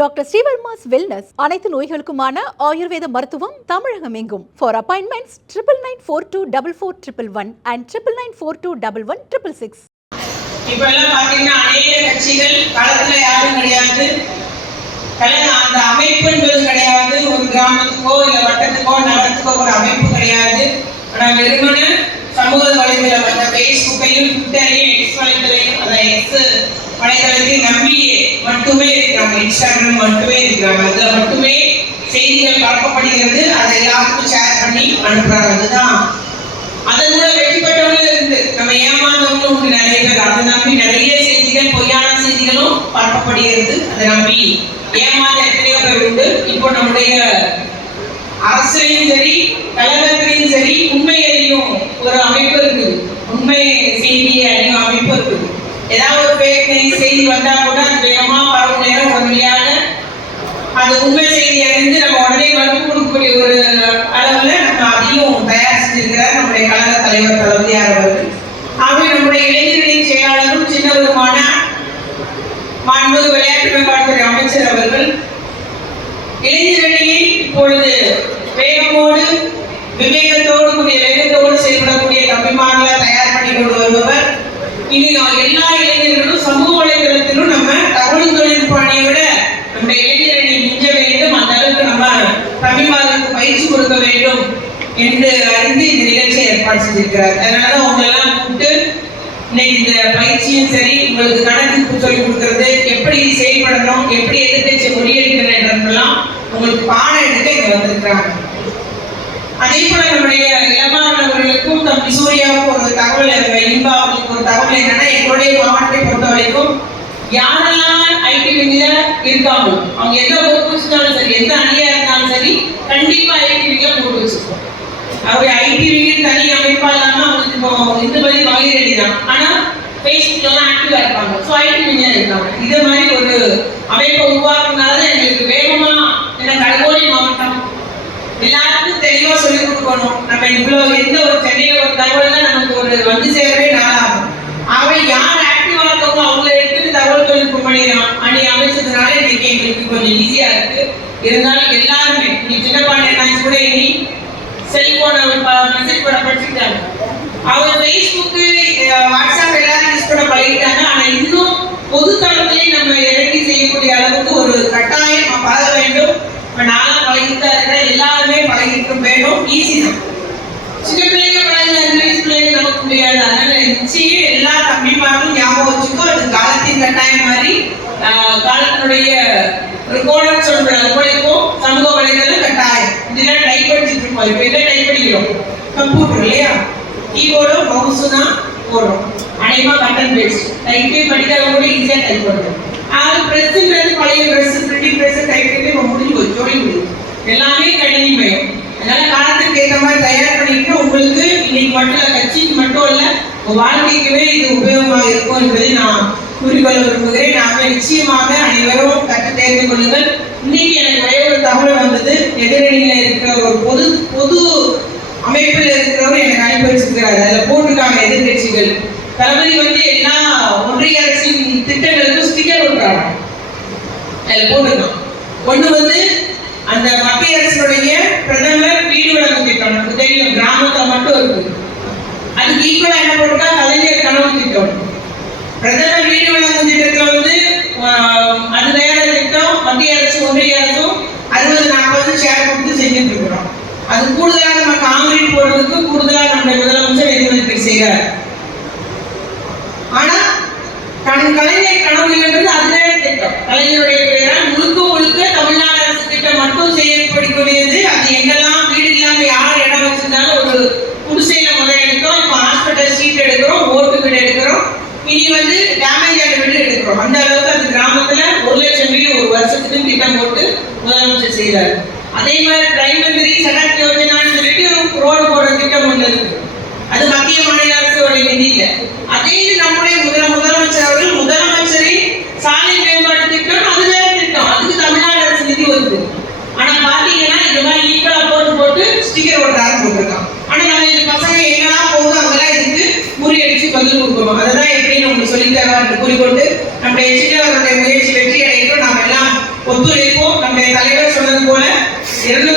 Doctor Srivarma's wellness அனைத்து நோய்களுக்குமான ஆயுர்வேத மருத்துவம் தமிழகம் எங்கும். For appointments 99424411 and 99421166. இப்ப எல்லாம் பாத்தீங்கன்னா அநேக கட்சிகள் களத்துல யாரும் கிடையாது, அந்த அமைப்பு என்பது கிடையாது. ஒரு கிராமத்துக்கோ இல்ல வட்டத்துக்கோ நகரத்துக்கோ ஒரு அமைப்பு கிடையாது. ஆனா வெறுமனே சமூக வலைதளம் அந்த பேஸ்புக்கையும் ட்விட்டரையும் எக்ஸ் வலைதளையும் அந்த எக்ஸ் வலைதளத்தை நம்பியே மட்டுமே இருக்கிறாங்க, இன்ஸ்டாகிராம் மட்டுமே இருக்கிறாங்க. அதுல மட்டுமே செய்திகள் பரப்பப்படுகிறது, அதை எல்லாருக்கும் ஷேர் பண்ணி அனுப்புறாங்க. அதுதான் அதன் மூலம் வெற்றி பெற்றவங்களும் இருந்து நம்ம ஏமாந்தவங்களும் உண்டு நிறைய பேர். அதை நம்பி நிறைய செய்திகள் பொய்யான செய்திகளும் பரப்பப்படுகிறது. அதை நம்பி ஏமாந்த எத்தனையோ பேர் உண்டு. இப்போ நம்முடைய அரசியலையும் சரி கழகத்திலையும் சரி உண்மை அறியும் ஒரு அமைப்பு இருக்குது, உண்மை செய்தியை அறியும் அமைப்பு இருக்குது. ஏதாவது ஒரு ஃபேக் நியூஸ் செய்தி வந்தா கூட அது வேகமா பரவும் நேரம் ஒரு வழியாக அது உண்மை செய்தி அறிந்து நம்ம உடனே மறுப்பு கொடுக்கக்கூடிய ஒரு அளவுல நம்ம அதையும் தயார் செஞ்சிருக்கிறார் நம்முடைய கழக தலைவர் தளபதியார் அவர்கள். ஆகவே நம்முடைய இளைஞர்களின் செயலாளரும் சின்னவருமான மாண்புமிகு விளையாட்டு மேம்பாட்டுத்துறை அமைச்சர் அவர்கள் இளைஞர்களிடையே இப்பொழுது வேகமோடு விவேகத்தோடு கூடிய வேகத்தோடு செயல்படக்கூடிய தம்பிமார்களை தயார் பண்ணி கொண்டு வருபவர். இனி எல்லா இளைஞர்களும் சமூக வலைதளத்திலும் நம்ம தகவல் தொழில்நுட்ப அணியை விட நம்முடைய இளைஞரணி மிஞ்ச வேண்டும், அந்த அளவுக்கு நம்ம தம்பிமார்களுக்கு பயிற்சி கொடுக்க வேண்டும் என்று அறிந்து இந்த நிகழ்ச்சியை ஏற்பாடு செஞ்சிருக்கிறார். அதனாலதான் உங்களெல்லாம் கூப்பிட்டு இன்னைக்கு இந்த பயிற்சியும் சரி உங்களுக்கு கணக்கு சொல்லிக் கொடுக்கறது, எப்படி செயல்படணும், எப்படி எதிர்கட்சி முறியடிக்கிறதுலாம் உங்களுக்கு பாடம் எடுக்க இங்க வந்திருக்கிறாங்க. அதே போல நம்முடைய இளமாணவர்களுக்கும் தம்பி சூர்யாவுக்கும் ஒரு தகவல், இன்பா அவர்களுக்கு ஒரு தகவல் என்னன்னா, எங்களுடைய மாவட்டத்தை பொறுத்த வரைக்கும் யாரெல்லாம் ஐடி விங்கில இருக்காங்களோ அவங்க எந்த ஒர்க் வச்சிருந்தாலும் சரி, எந்த அணியா இருந்தாலும் சரி, கண்டிப்பா ஐடி விங்கில போட்டு வச்சிருக்கோம். அவங்க ஐடி விங்கில் தனி அமைப்பா இல்லாம அவங்களுக்கு இப்போ இந்த மாதிரி மகளிர் தான், ஆனா பேஸ்புக்ல எல்லாம் ஆக்டிவா இருப்பாங்க. ஸோ ஐடி விங்கில இருக்காங்க. இதே மாதிரி ஒரு அமைப்பை உருவாக்குனால எங்களுக்கு வேகமா என்ன கடலோடி மாவட்டம் எல்லாருக்கும் தெளிவா சொல்லிக் கொடுக்கணும். நம்ம இவ்வளவு எந்த ஒரு சென்னையில ஒரு தகவல் நமக்கு ஒரு வந்து சேரவே நாளாகும். ஆகவே யார் ஆக்டிவா இருக்கவோ அவங்கள எடுத்துட்டு தகவல் தொழில்நுட்ப அணி அமைச்சதுனால இன்னைக்கு எங்களுக்கு கொஞ்சம் ஈஸியா இருக்கு. இருந்தாலும் எல்லாருமே நீ சின்ன பாண்டியன் கூட இனி செல்போன் மெசேஜ் பண்ண படிச்சுக்கிட்டாங்க. அவங்க ஃபேஸ்புக் வாட்ஸ்அப் எல்லாரும் யூஸ் பண்ண பழகிட்டாங்க. ஆனா இன்னும் பொது தளத்திலே நம்ம இறங்கி செய்யக்கூடிய அளவுக்கு ஒரு கட்டாயம் பழக வேண்டும். நானும் பழகிட்டு இருக்கிறேன், எல்லாருமே பழகிட்டு வேணும். ஈஸி தான், சின்ன பிள்ளைங்க பழகின இங்கிலீஷ் பிள்ளைங்க நமக்கு முடியாது. அதனால நிச்சயம் எல்லா தம்பிமாரும் ஞாபகம் வச்சுக்கோ, அது காலத்தின் கட்டாயம் மாதிரி காலத்தினுடைய ஒரு கோணம் சொல்றேன். அது போலக்கும் சமூக வலைதளம் கட்டாயம். இதெல்லாம் டைப் படிச்சுட்டு இருக்கோம். இப்போ என்ன டைப் படிக்கிறோம்? கம்ப்யூட்டர் இல்லையா, கீபோர்டும் மவுஸும் தான் போடுறோம். அனைவரும் கட்டன் பேஸ்ட் டைப்பே படிக்காத கூட ஈஸியா டைப் பண்ணுறோம். பிரஸ்ன்றது பழைய பிரஸ், பிரிண்டிங் பிரஸ், டைப்ரைட்டே இப்போ முடிஞ்சு போய் ஜோடி முடியும், எல்லாமே கணினி மயம். அதனால காலத்துக்கு ஏற்ற மாதிரி தயார் பண்ணிட்டு உங்களுக்கு இன்னைக்கு மட்டும் இல்லை, கட்சிக்கு மட்டும் இல்லை, உங்க வாழ்க்கைக்குமே இது உபயோகமாக இருக்கும் என்பதை நான் கூறிக்கொள்ள விரும்புகிறேன். நாங்கள் நிச்சயமாக அனைவரும் கற்று தேர்ந்து கொள்ளுங்கள். இன்னைக்கு எனக்கு ஒரே ஒரு தகவல் வந்தது, எதிரணியில இருக்கிற ஒரு பொது அமைப்பில் இருக்கிறவங்க எனக்கு அனுப்பி வச்சிருக்கிறாரு. அதில் போட்டிருக்காங்க எதிர்கட்சிகள் தளபதி வந்து எல்லா ஒன்றிய அரசின் திட்டங்களுக்கும் ஸ்டிக்கர் ஒட்டுறாங்க. அதில் போட்டிருக்கோம். ஒன்று வந்து அந்த மத்திய அரசினுடைய பிரதமர் வீடு வழங்கும் திட்டம், நமக்கு தெரியும் கிராமத்தில் மட்டும் இருக்கு. அதுக்கு ஈக்குவலா என்ன போட்டா கலைஞர் கனவு திட்டம். பிரதமர் வீடு வழங்கும் திட்டத்துல வந்து அது வேற திட்டம், மத்திய அரசு ஒன்றிய அரசும் 60-40 ஷேர் கொடுத்து செஞ்சுட்டு இருக்கிறோம். அது கூடுதலாக நம்ம காங்கிரீட் போடுறதுக்கு கூடுதலாக நம்முடைய முதலமைச்சர் நிதி ஒதுக்கீடு செய்கிறார். ஆனா கலைஞர் கனவு என்றது அது வேற திட்டம். கலைஞருடைய பெயரால் முழுக்க தமிழ்நாடு அரசு திட்டம் மட்டும் செயல்படுத்தக்கூடியது. அது எங்கெல்லாம் வீடு இல்லாம யார் இடம் வச்சிருந்தாலும் ஒரு குடிசையில முதல் எடுக்கிறோம், இப்போ ஹாஸ்பிட்டல் சீட் எடுக்கிறோம், ஓட்டு வீடு எடுக்கிறோம், இனி வந்து டேமேஜ் ஆன வீடு எடுக்கிறோம். அந்த அளவுக்கு அந்த கிராமத்துல 1 லட்சம் வீடு ஒரு வருஷத்துக்கு திட்டம் போட்டு முதலமைச்சர் செய்கிறார். அதே மாதிரி பிரைமரி சடக் யோஜனான்னு சொல்லிட்டு ரோடு போடுற திட்டம் ஒன்று இருக்கு. அது மத்திய மாநில அரசோட நிதி இல்லை. அதே நம்முடைய முதலமைச்சர் அவர்கள் முதலமைச்சரின் சாலை மேம்பாட்டு திட்டம் அது வேற திட்டம், அதுக்கு தமிழ்நாடு அரசு நிதி வருது. ஆனா பாத்தீங்கன்னா இந்த மாதிரி ஈக்குவலா போட்டு ஸ்டிக்கர் ஓட்டுறாரு போட்டிருக்கான். ஆனா நம்ம இந்த பசங்க எங்கெல்லாம் போகுது அங்கெல்லாம் இதுக்கு முறியடிச்சு பதில் கொடுக்கணும். அதுதான் எப்படின்னு உங்களுக்கு சொல்லித்தரவா என்று கூறிக்கொண்டு நம்முடைய சின்னவர்களுடைய முயற்சி வெற்றி அடையட்டும். நாம் எல்லாம் ஒத்துழைப்போம். நம்முடைய தலைவர் சொன்னது போல 200